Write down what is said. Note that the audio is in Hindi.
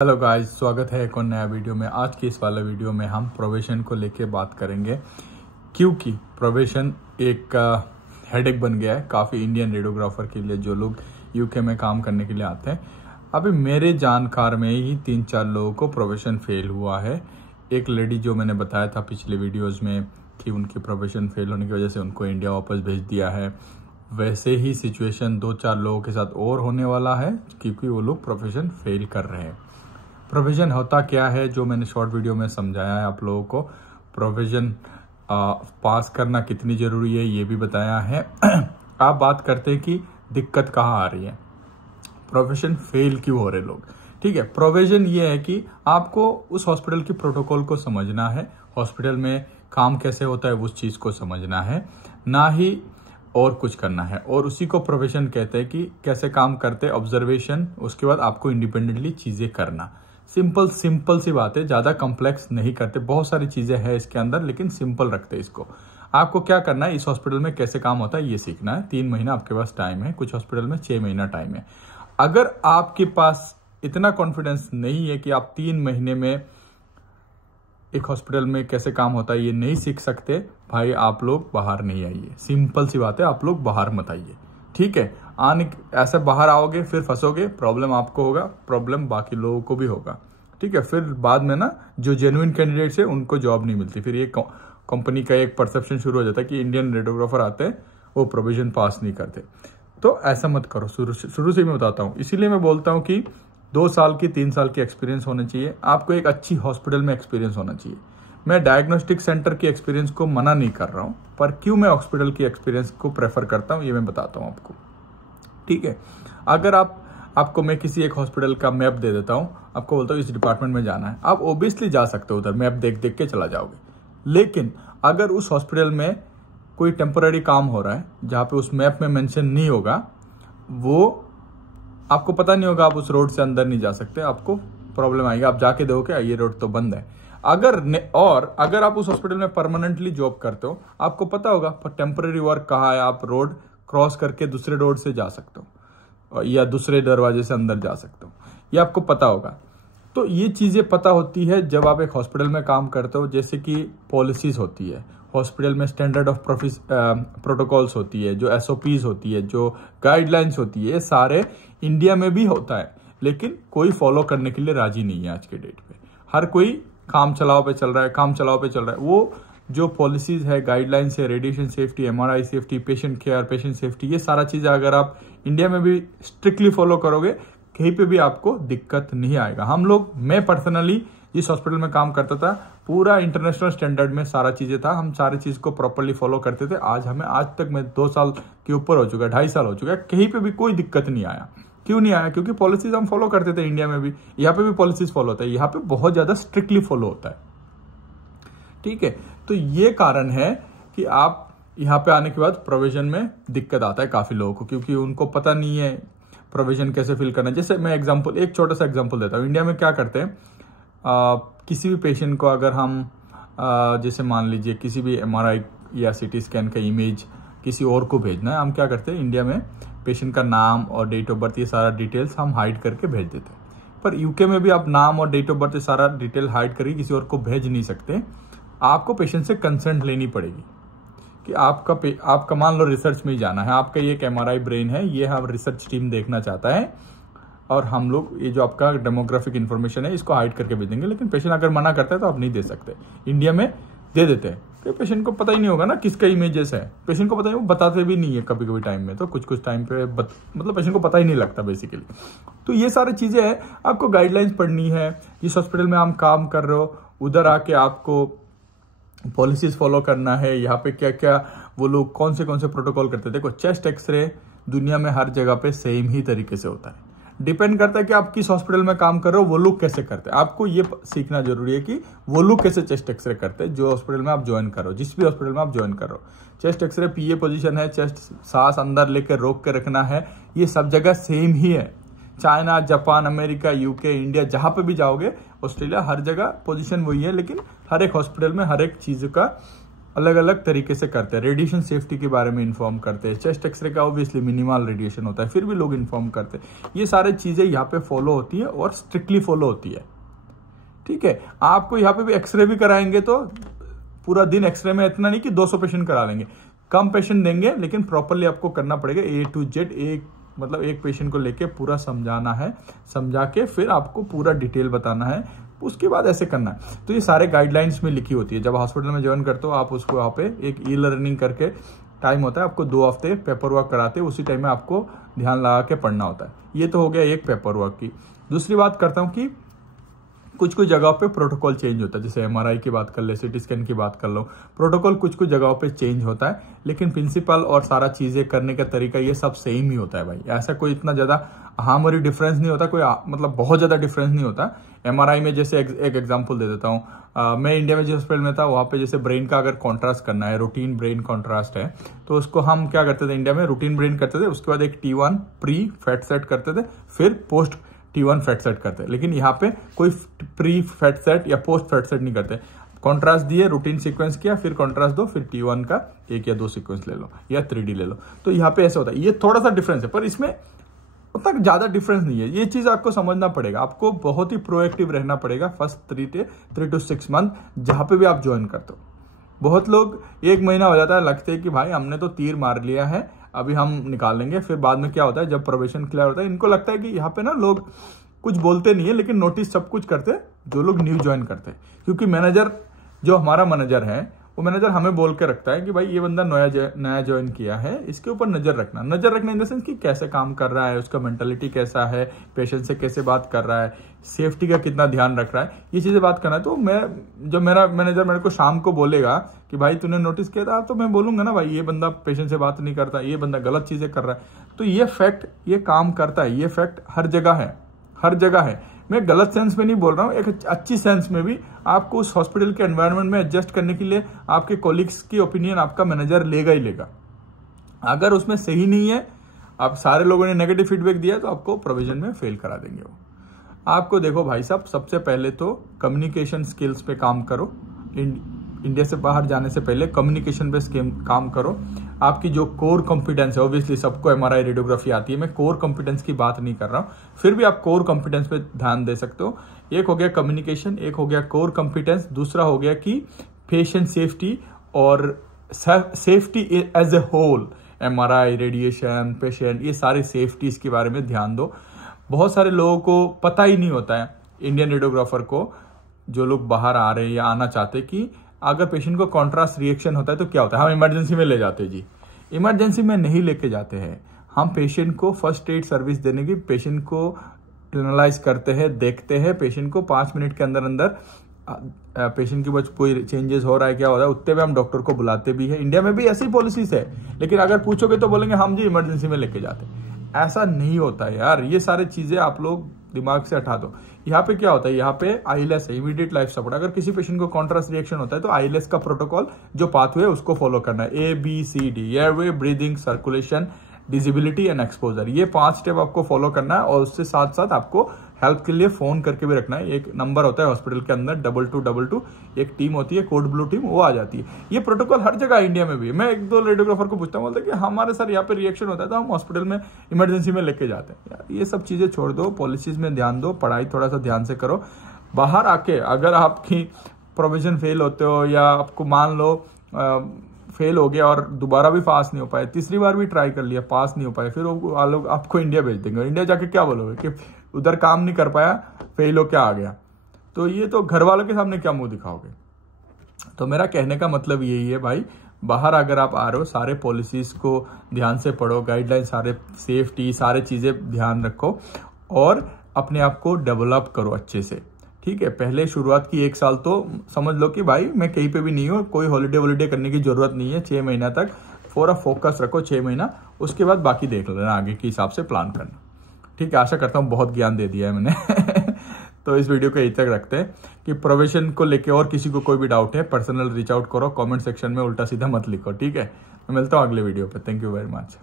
हेलो गाइस, स्वागत है एक और नया वीडियो में। आज के इस वाले वीडियो में हम प्रोबेशन को लेके बात करेंगे, क्योंकि प्रोबेशन एक हेडेक बन गया है काफ़ी इंडियन रेडियोग्राफर के लिए जो लोग यूके में काम करने के लिए आते हैं। अभी मेरे जानकार में ही 3-4 लोगों को प्रोबेशन फेल हुआ है। एक लेडी जो मैंने बताया था पिछले वीडियोज़ में कि उनकी प्रोबेशन फेल होने की वजह से उनको इंडिया वापस भेज दिया है, वैसे ही सिचुएशन 2-4 लोगों के साथ और होने वाला है, क्योंकि वो लोग प्रोबेशन फेल कर रहे हैं। प्रोविजन होता क्या है, जो मैंने शॉर्ट वीडियो में समझाया है आप लोगों को। प्रोविजन पास करना कितनी ज़रूरी है ये भी बताया है। आप बात करते हैं कि दिक्कत कहाँ आ रही है, प्रोविजन फेल क्यों हो रहे लोग। ठीक है, प्रोविजन ये है कि आपको उस हॉस्पिटल की प्रोटोकॉल को समझना है, हॉस्पिटल में काम कैसे होता है उस चीज़ को समझना है, ना ही और कुछ करना है। और उसी को प्रोविजन कहते हैं कि कैसे काम करते हैं, ऑब्जर्वेशन, उसके बाद आपको इंडिपेंडेंटली चीज़ें करना। सिंपल सी बात है, ज़्यादा कॉम्प्लेक्स नहीं करते। बहुत सारी चीज़ें हैं इसके अंदर, लेकिन सिंपल रखते हैं इसको। आपको क्या करना है, इस हॉस्पिटल में कैसे काम होता है ये सीखना है। 3 महीना आपके पास टाइम है, कुछ हॉस्पिटल में 6 महीना टाइम है। अगर आपके पास इतना कॉन्फिडेंस नहीं है कि आप 3 महीने में एक हॉस्पिटल में कैसे काम होता है ये नहीं सीख सकते, भाई आप लोग बाहर नहीं आइए। सिंपल सी बात है, आप लोग बाहर मत आइए। ठीक है, ऐसे बाहर आओगे फिर फंसोगे, प्रॉब्लम आपको होगा, प्रॉब्लम बाकी लोगों को भी होगा। ठीक है, फिर बाद में ना जो जेन्युइन कैंडिडेट्स है उनको जॉब नहीं मिलती। फिर ये कंपनी का एक परसेप्शन शुरू हो जाता है कि इंडियन रेडियोग्राफर आते हैं वो प्रोविजन पास नहीं करते। तो ऐसा मत करो, शुरू से मैं बताता हूँ। इसीलिए मैं बोलता हूँ कि 2 साल की 3 साल की एक्सपीरियंस होना चाहिए आपको, एक अच्छी हॉस्पिटल में एक्सपीरियंस होना चाहिए। मैं डायग्नोस्टिक सेंटर की एक्सपीरियंस को मना नहीं कर रहा हूँ, पर क्यों मैं हॉस्पिटल की एक्सपीरियंस को प्रेफर करता हूँ ये मैं बताता हूँ आपको। ठीक है, अगर आपको मैं किसी एक हॉस्पिटल का मैप दे देता हूँ, आपको बोलता हूँ इस डिपार्टमेंट में जाना है, आप ओबियसली जा सकते हो उधर, मैप देख देख के चला जाओगे। लेकिन अगर उस हॉस्पिटल में कोई टेम्पोररी काम हो रहा है जहाँ पे उस मैप में मेंशन नहीं होगा, वो आपको पता नहीं होगा, आप उस रोड से अंदर नहीं जा सकते, आपको प्रॉब्लम आएगी। आप जाके देखोगे ये रोड तो बंद है। अगर आप उस हॉस्पिटल में परमानेंटली जॉब करते हो, आपको पता होगा पर टेम्पररी वर्क कहाँ है, आप रोड क्रॉस करके दूसरे रोड से जा सकते हो या दूसरे दरवाजे से अंदर जा सकते हो, ये आपको पता होगा। तो ये चीज़ें पता होती है जब आप एक हॉस्पिटल में काम करते हो। जैसे कि पॉलिसीज होती है हॉस्पिटल में, स्टैंडर्ड ऑफ प्रोटोकॉल्स होती है, जो SOPs होती है, जो गाइडलाइंस होती है, सारे इंडिया में भी होता है, लेकिन कोई फॉलो करने के लिए राजी नहीं है आज के डेट पे। हर कोई काम चलाओ पे चल रहा है। वो जो पॉलिसीज है, गाइडलाइंस है, radiation safety, MRI safety, patient care, patient safety, ये सारा चीज़ें अगर आप इंडिया में भी स्ट्रिक्टली फॉलो करोगे, कहीं पे भी आपको दिक्कत नहीं आएगा। मैं पर्सनली जिस हॉस्पिटल में काम करता था, पूरा इंटरनेशनल स्टैंडर्ड में सारा चीज़ें था, हम सारी चीज़ को प्रॉपरली फॉलो करते थे। आज तक मैं 2 साल के ऊपर हो चुका है, 2.5 साल हो चुका है, कहीं पे भी कोई दिक्कत नहीं आया। क्यों नहीं आया? क्योंकि पॉलिसीज हम फॉलो करते थे इंडिया में भी, यहाँ पे भी पॉलिसीज फॉलो होता है, यहाँ पे बहुत ज्यादा स्ट्रिक्टली फॉलो होता है। ठीक है, तो ये कारण है कि आप यहाँ पे आने के बाद प्रोविजन में दिक्कत आता है काफी लोगों को, क्योंकि उनको पता नहीं है प्रोविजन कैसे फिल करना है। जैसे मैं एक छोटा सा एग्जांपल देता हूँ। इंडिया में क्या करते हैं, किसी भी पेशेंट को अगर हम जैसे मान लीजिए किसी भी MRI या CT स्कैन का इमेज किसी और को भेजना है, हम क्या करते हैं इंडिया में पेशेंट का नाम और डेट ऑफ बर्थ, ये सारा डिटेल्स हम हाइड करके भेज देते हैं। पर यूके में भी आप नाम और डेट ऑफ बर्थ सारा डिटेल हाइड करके किसी और को भेज नहीं सकते। आपको पेशेंट से कंसेंट लेनी पड़ेगी कि आपका मान लो रिसर्च में ही जाना है, आपका ये एक MRI ब्रेन है, ये हम रिसर्च टीम देखना चाहता है, और हम लोग ये जो आपका डेमोग्राफिक इन्फॉर्मेशन है इसको हाइड करके भेजेंगे। लेकिन पेशेंट अगर मना करता है तो आप नहीं दे सकते। इंडिया में दे देते हैं, तो पेशेंट को पता ही नहीं होगा ना किसका इमेजेस है, पेशेंट को पता नहीं, वो बताते भी नहीं है कभी टाइम में, तो कुछ टाइम पे मतलब पेशेंट को पता ही नहीं लगता बेसिकली। तो ये सारी चीजें हैं, आपको गाइडलाइंस पढ़नी है। जिस हॉस्पिटल में आप काम कर रहे हो उधर आके आपको पॉलिसीज फॉलो करना है। यहाँ पे क्या क्या वो लोग कौन से प्रोटोकॉल करते हैं। देखो, चेस्ट एक्सरे दुनिया में हर जगह पे सेम ही तरीके से होता है, डिपेंड करता है कि आप किस हॉस्पिटल में काम कर रहे हो, वो लोग कैसे करते हैं। आपको ये सीखना जरूरी है कि वो लोग कैसे चेस्ट एक्सरे करते हैं जो हॉस्पिटल में आप ज्वाइन कर रहे हो, जिस भी हॉस्पिटल में आप ज्वाइन कर रहे हो। चेस्ट एक्सरे PA पोजीशन है, चेस्ट सांस अंदर लेकर रोक के रखना है, ये सब जगह सेम ही है। China, Japan, America, UK, India, जहां पे भी जाओगे, ऑस्ट्रेलिया, हर जगह पोजीशन वही है। लेकिन हर एक हॉस्पिटल में हर एक चीज का अलग अलग तरीके से करते हैं। रेडिएशन सेफ्टी के बारे में इन्फॉर्म करते हैं। चेस्ट एक्सरे का ऑब्वियसली मिनिमल रेडिएशन होता है, फिर भी लोग इन्फॉर्म करते हैं। ये सारी चीजें यहाँ पे फॉलो होती है और स्ट्रिक्टली फॉलो होती है। ठीक है, आपको यहाँ पे भी एक्सरे भी कराएंगे तो पूरा दिन एक्सरे में इतना नहीं कि 200 पेशेंट करा लेंगे, कम पेशेंट देंगे, लेकिन प्रॉपरली आपको करना पड़ेगा A to Z। मतलब एक पेशेंट को लेके पूरा समझाना है, समझा के फिर आपको पूरा डिटेल बताना है, उसके बाद ऐसे करना है। तो ये सारे गाइडलाइंस में लिखी होती है। जब हॉस्पिटल में ज्वाइन करते हो आप उसको वहाँ पे एक ई लर्निंग करके टाइम होता है, आपको 2 हफ्ते पेपर वर्क कराते हैं, उसी टाइम में आपको ध्यान लगा के पढ़ना होता है। ये तो हो गया एक पेपर वर्क की। दूसरी बात करता हूँ कि कुछ कुछ जगहों पे प्रोटोकॉल चेंज होता है, जैसे MRI की बात कर ले, CT स्कैन की बात कर लो, प्रोटोकॉल कुछ कुछ जगहों पे चेंज होता है, लेकिन प्रिंसिपल और सारा चीजें करने का तरीका ये सब सेम ही होता है भाई। ऐसा कोई इतना ज्यादा हार्मोनी डिफरेंस नहीं होता, कोई मतलब बहुत ज्यादा डिफरेंस नहीं होता। MRI में जैसे एक एग्जाम्पल दे देता हूँ, मैं इंडिया में जिस हॉस्पिटल में था वहां पे जैसे ब्रेन का अगर कॉन्ट्रास्ट करना है, रूटीन ब्रेन कॉन्ट्रास्ट है, तो उसको हम क्या करते थे इंडिया में, रूटीन ब्रेन करते थे, उसके बाद एक T1 प्री फैट सेट करते थे, फिर पोस्ट T1 फैट सेट करते हैं। लेकिन यहाँ पे कोई प्री फैट सेट या पोस्ट फैट सेट नहीं करते। कॉन्ट्रास्ट दिए, रूटीन सीक्वेंस किया, फिर कॉन्ट्रास्ट दो, फिर T1 का 1 या 2 सीक्वेंस ले लो या 3D ले लो। तो यहाँ पे ऐसा होता है। ये थोड़ा सा डिफरेंस है, पर इसमें उतना ज्यादा डिफरेंस नहीं है। ये चीज आपको समझना पड़ेगा, आपको बहुत ही प्रोएक्टिव रहना पड़ेगा फर्स्ट 3 to 6 मंथ जहां पे भी आप ज्वाइन करते हो। बहुत लोग 1 महीना हो जाता है, लगते है कि भाई हमने तो तीर मार लिया है, अभी हम निकाल लेंगे। फिर बाद में क्या होता है, जब प्रोबेशन क्लियर होता है, इनको लगता है कि यहाँ पे ना लोग कुछ बोलते नहीं है, लेकिन नोटिस सब कुछ करते हैं जो लोग न्यू ज्वाइन करते हैं। क्योंकि मैनेजर, जो हमारा मैनेजर है, वो मैनेजर हमें बोल के रखता है कि भाई ये बंदा नया ज्वाइन किया है, इसके ऊपर नजर रखना इन द सेंस कि कैसे काम कर रहा है, उसका मेंटालिटी कैसा है, पेशेंट से कैसे बात कर रहा है, सेफ्टी का कितना ध्यान रख रहा है, ये चीजें बात करना है। तो जब मेरा मैनेजर मेरे को शाम को बोलेगा कि भाई तूने नोटिस किया था, तो मैं बोलूंगा ना भाई ये बंदा पेशेंट से बात नहीं करता, ये बंदा गलत चीजें कर रहा है। तो ये फैक्ट ये काम करता है, ये फैक्ट हर जगह है। मैं गलत सेंस में नहीं बोल रहा हूँ, एक अच्छी सेंस में भी आपको उस हॉस्पिटल के एनवायरनमेंट में एडजस्ट करने के लिए आपके कोलिग्स की ओपिनियन आपका मैनेजर लेगा ही लेगा। अगर उसमें सही नहीं है, आप सारे लोगों ने नेगेटिव फीडबैक दिया, तो आपको प्रोविजन में फेल करा देंगे वो। आपको देखो भाई साहब, सबसे पहले तो कम्युनिकेशन स्किल्स पे काम करो। इंडिया से बाहर जाने से पहले कम्युनिकेशन पे काम करो। आपकी जो कोर कॉम्पिटेंस है, ऑब्वियसली सबको MRI रेडियोग्राफी आती है, मैं कोर कॉम्पिटेंस की बात नहीं कर रहा हूँ, फिर भी आप कोर कॉम्पिटेंस पे ध्यान दे सकते हो। एक हो गया कम्युनिकेशन, एक हो गया कोर कॉम्पिटेंस, दूसरा हो गया कि पेशेंट सेफ्टी और safety as a whole, MRI, radiation, patient, ये सारी सेफ्टीज के बारे में ध्यान दो। बहुत सारे लोगों को पता ही नहीं होता है, इंडियन रेडियोग्राफर को, जो लोग बाहर आ रहे हैं या आना चाहते, कि अगर पेशेंट को कॉन्ट्रास्ट रिएक्शन होता है तो क्या होता है। हम इमरजेंसी में ले जाते हैं जी, इमरजेंसी में नहीं लेके जाते हैं। हम पेशेंट को फर्स्ट एड सर्विस देने की, पेशेंट को एनालाइज करते हैं, देखते हैं, पेशेंट को 5 मिनट के अंदर पेशेंट की बस कोई चेंजेस हो रहा है, क्या हो रहा है, उतने में हम डॉक्टर को बुलाते भी है। इंडिया में भी ऐसी पॉलिसीज है, लेकिन अगर पूछोगे तो बोलेंगे हम जी इमरजेंसी में लेके जाते। ऐसा नहीं होता यार, ये सारी चीजें आप लोग दिमाग से हटा दो। यहाँ पे क्या होता है, यहाँ पे ILS है, इमीडिएट लाइफ सपोर्ट। अगर किसी पेशेंट को कॉन्ट्रास्ट रिएक्शन होता है तो ILS का प्रोटोकॉल जो पाथवे है उसको फॉलो करना है, ABCD, airway, breathing, circulation, disability and exposure. ये 5 स्टेप आपको फॉलो करना है, और उससे साथ साथ आपको हेल्प के लिए फोन करके भी रखना है। एक नंबर होता है हॉस्पिटल के अंदर 2222, एक टीम होती है कोड ब्लू टीम, वो आ जाती है। ये प्रोटोकॉल हर जगह इंडिया में भी है। मैं 1-2 रेडियोग्राफर को पूछता हूँ, बोलते कि हमारे सर यहाँ पे रिएक्शन होता है तो हम हॉस्पिटल में इमरजेंसी में लेके जाते हैं। यार ये सब चीजें छोड़ दो, पॉलिसीज में ध्यान दो, पढ़ाई थोड़ा सा ध्यान से करो। बाहर आके अगर आपकी प्रोविजन फेल होते हो, या आपको मान लो फेल हो गया और दोबारा भी पास नहीं हो पाए, तीसरी बार भी ट्राई कर लिया, पास नहीं हो पाए, फिर वो लोग आपको इंडिया भेज देंगे। इंडिया जाके क्या बोलोगे कि उधर काम नहीं कर पाया, फेल हो क्या आ गया। तो ये तो घर वालों के सामने क्या मुंह दिखाओगे। तो मेरा कहने का मतलब यही है भाई, बाहर अगर आप आ रहे हो, सारे पॉलिसीज को ध्यान से पढ़ो, गाइडलाइन, सारे सेफ्टी, सारे चीजें ध्यान रखो, और अपने आप को डेवलप करो अच्छे से। ठीक है, पहले शुरुआत की 1 साल तो समझ लो कि भाई मैं कहीं पे भी नहीं हूँ, कोई हॉलीडे करने की जरूरत नहीं है। 6 महीना तक पूरा फोकस रखो, 6 महीना, उसके बाद बाकी देख लेना, आगे के हिसाब से प्लान करना। ठीक है, आशा करता हूँ बहुत ज्ञान दे दिया है मैंने। तो इस वीडियो को यहीं तक रखते हैं कि प्रोविजन को लेके और किसी को कोई भी डाउट है, पर्सनल रीच आउट करो, कमेंट सेक्शन में उल्टा सीधा मत लिखो। ठीक है, मैं मिलता हूँ अगले वीडियो पे। Thank you very much.